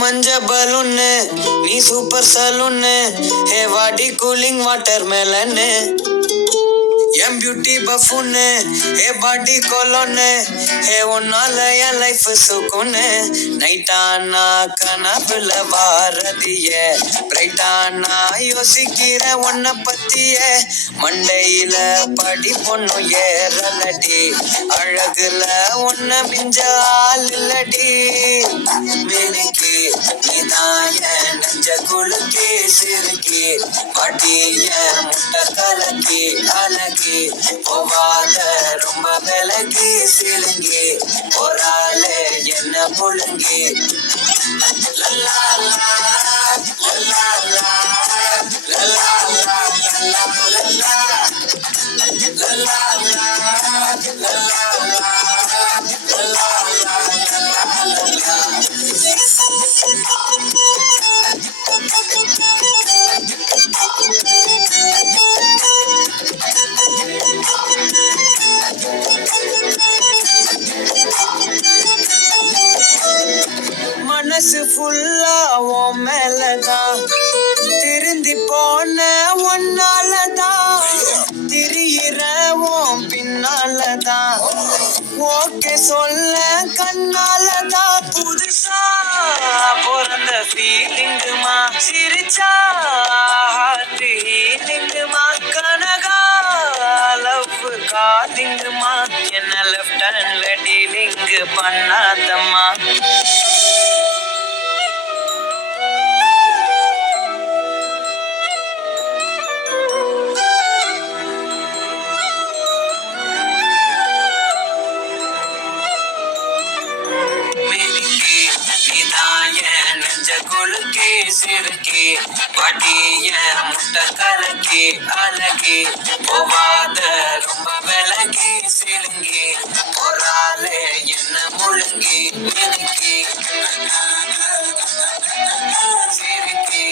மஞ்ச பலூன்னு நீ சூப்பர் சலூன்னு ஹே வாடி கூலிங் வாட்டர் மெலன்னு என் பியூட்டி பஃபுன்னு ஹே பாடி கொலோன்னு ஹே உன்னால என் லைஃப் சுக்குன்னு நைட்டானா கனவுல வாரதிய பிரைட்டானா யோசிக்கிற உன்னை பத்திய மண்டையில படி பொண்ணு ஏறலடி அழகுல உன்னை மிஞ்ச ஆள் இல்லடி மேனிக்கு நீதான் என் நெஞ்ச குலுக்கி சிறுக்கி பாட்டிய முட்டை கலக்கி அழகி போவாத ரொம்ப விலகி சிலுங்கி போராளே என்ன புழுங்கி லல்லா லல்லா லல்லா லல்லா மனசு ஃபுல்லா உன் மேலதான் திருந்தி போன ஒன்னாலதான் திரியிற உன் பின்னாலதான் ஓகே சொல்ல கண்ணாலதான் புதுசா பிறந்த ஃபீலிங்குமா சிரிச்சா ஹார்ட் ஹீலிங்குமா கனகா லவ் காதிங்குமா என்ன லெஃப்ட் ஹேண்ட்ல டீலிங் பண்ணாதம்மா குலுக்கி சிறுக்கி பாட்டிய முட்டை கலக்கி அழகி போவாத ரொம்ப விலகி சிலுங்கி போராளே என்ன முழுங்கி மினுக்கி சிறுக்கி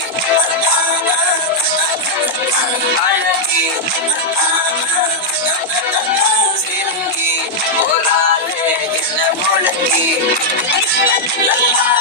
அழகி சிலுங்கி போராளே என்ன முழுங்கி லல்லா